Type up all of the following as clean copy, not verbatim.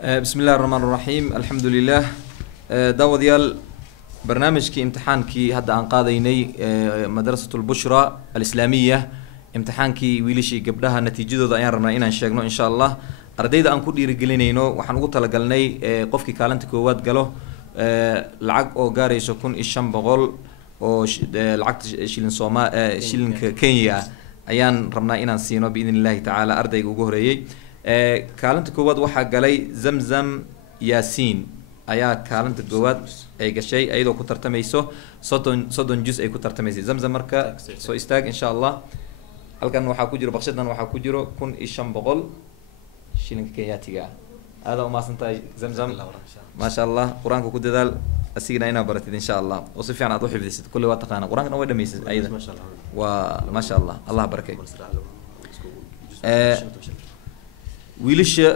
بسم الله الرحمن الرحيم الحمد لله داود يال برنامج كي امتحان كي هذا عن قاضيني مدرسة البشرى الإسلامية امتحان كي ويلشي قبلها نتيجة ذا أيام رمنا إن شاء إن شاء الله أرديد أن كل رجلينينو وحنقول تلقلني قف كالنت كواد قاله العق أو جاري سكون الشام بقول أو العق شيلن صوما شيلن كينيا أيام رمنا إن سينو بإذن الله تعالى أردي وجهري كالنت كواد وحق علي زمزم ياسين أيا كالنت كواد أي شيء أيضا كترت ميسو صدن جزء كترت ميسي زمزم مركا سو استاج إن شاء الله halkan waxaa ku jiro baqshadan waxaa ku jiro 1500 shilin kenyaatiga aad uma santahay zamzam ma sha Allah quraanka ku dadaal asigna ina baratid insha Allah oo si fiican aad u xifdisid kulli waa taqaana quraanka way dhameysay ayada waa ma sha Allah Allah barakay wiilasha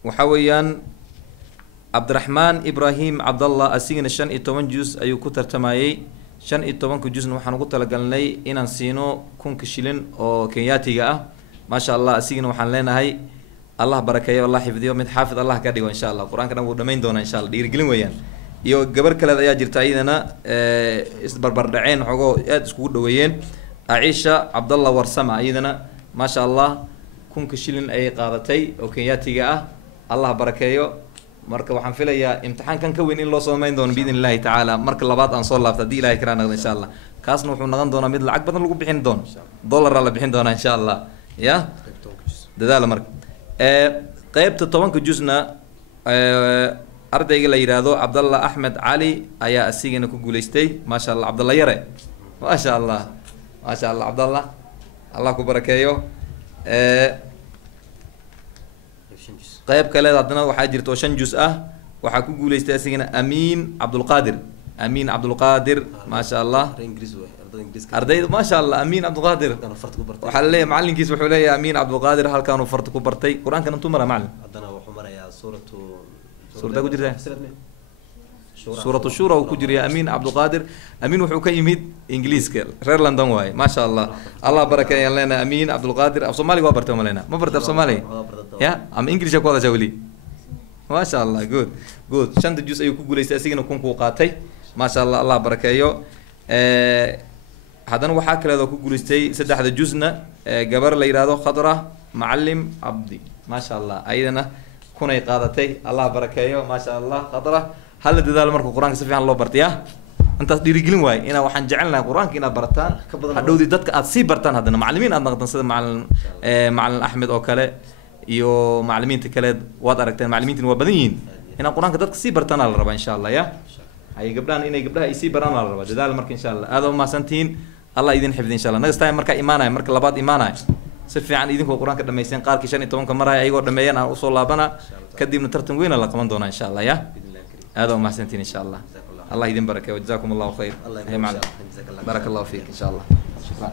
waxa weeyaan Abdurrahman Ibrahim Abdullah asigna 15 juz ayuu ku tartamayay 15 juzna waxaan ugu talagalnay inaan siino 1000 shilin oo kenyaatiga ah ma sha Allah asigna waxaan leenahay Allah barakeeyo Allah xifdiyo mid xaafid Allah ka dhigo insha Allah quraanka wuu dhameyn doona insha Allah dhiirigelin weeyaan iyo gabar kale ayaa jirta ayadana isbarbar dhaceen xogo aad isku dhaweeyeen Aisha Abdullah Warsama ayadana ma sha Allah 1000 shilin ay qaadatay oo kenyaatiga ah Allah barakeeyo marka waxaan filayaa imtixaankan ka weyn in loo soomeyn doono biidin Ilaahi taala marka labaad aan soo laabta hadii Ilaahay karaan insha Allah kaasna wuxuu noqon doonaa mid lacag badan lagu bixin doono dollar la bixin doona insha Allah ya dadaal marka qaybta 10 juzna ardayga la yiraahdo Abdullah Ahmed Ali ayaa asigana ku guuleystay ma sha Allah Abdullah yare ma sha Allah Abdullah Allah ku barakeeyo qayb kale hadana waxa jirto 5 juz ah waxa ku guuleystay asigana Amin Abdul Qadir ma sha Allah ardayda ma sha Allah Amin Abdul Qadir waxa leeyahay macalinkiis wuxuu leeyahay Amin Abdul Qadir halkaan uu farta ku bartay quraanka intuu mara macallin hadana wuxuu marayaa suurada ku jirta suuratu shura uu ku jira Amin Abdul Qadir Amin wuxuu ka yimid Ingiriiska reer London waay ma sha Allah Allah barakeeyo leena Amin Abdul Qadir af Soomaaliga waa bartay ma leena ma bartay af Soomaaliga ya am Ingiriiska ku wada jawli ma sha Allah good shanta juz ayuu ku guuleystay asigana kun ku qaatay ma sha Allah Allah barakeeyo hadana waxa kale oo ku guuleystay saddexda juzna gabar la yiraahdo Khadra Macallim Abdi ma sha Allah ayadana kunay qaadatay Allah barakeeyo ma sha Allah Khadra hal dadaal marka quraanka si fiican loo bartaya intaas dhiirigelin waay ina waxaan jecelnahay quraanka ina barataan hadhowdi dadka aad si bartaan hadana macallimiin aad noqdaan sida macallin Ahmed oo kale iyo macallimiinta kale waad aragteen macallimiintu waa badan yihiin ina quraanka dadka si bartaan la rabaa insha Allah ya ay gabdhaan inay gabdhaha ay si baraan la rabaa dadaal marka insha Allah aad uma santiin Allah idin xifdin insha Allah next time marka iimaanay marka labaad iimaanay si fiican idinku quraanka dhameeyeen qaarkii 15 maray ayagoo dhameeyeen aan u soo laabana kadibna tartan weyn la qaban doona insha Allah ya هذا وما سنتين إن شاء الله الله يديم بركة وجزاكم الله خير بارك الله فيك إن شاء الله شكرا